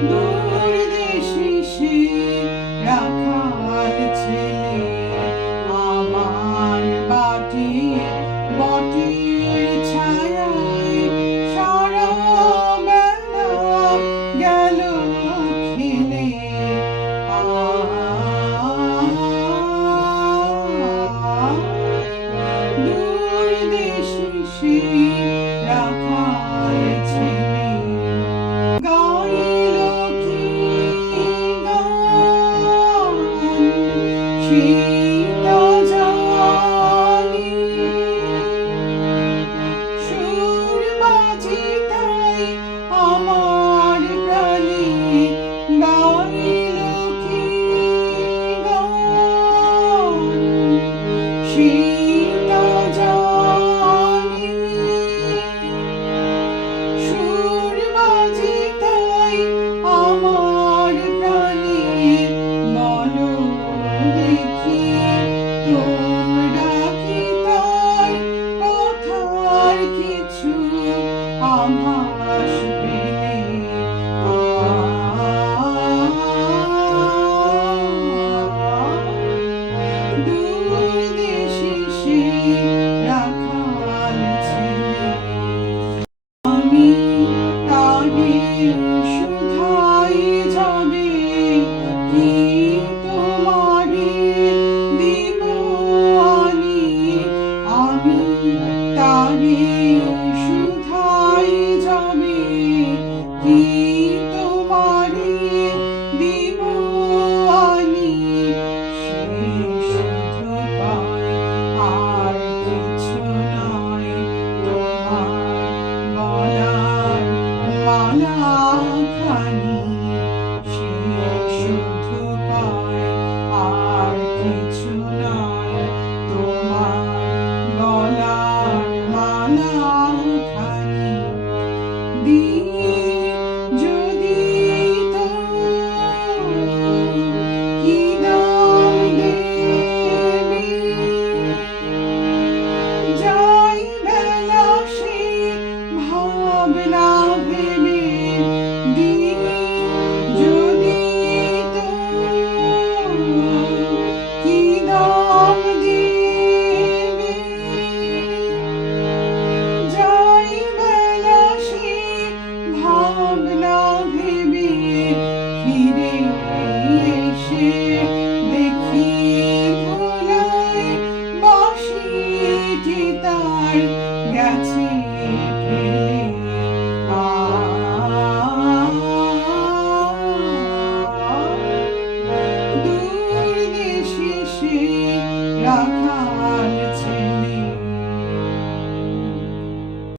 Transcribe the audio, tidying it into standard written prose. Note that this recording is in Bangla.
দূর দেশে সে রাখাল ছেলে আমার বাটি বটির ছায়ায় সারা বেলা গেল খেলে। দূর দেশে সে রাখাল ছেলে গাইল কি গান সেটা জানি, সুর বাজে তাই আমার প্রাণে গাইল কি গান সেটা জানি, সুর বাজে তাই আমার প্রাণে। বলো দেখি তোমরা কি তার কথার কিছু আভাস পেলে? দূর দেশে সে রাখাল ছেলে আমি তাকে শুধাই যাবে কি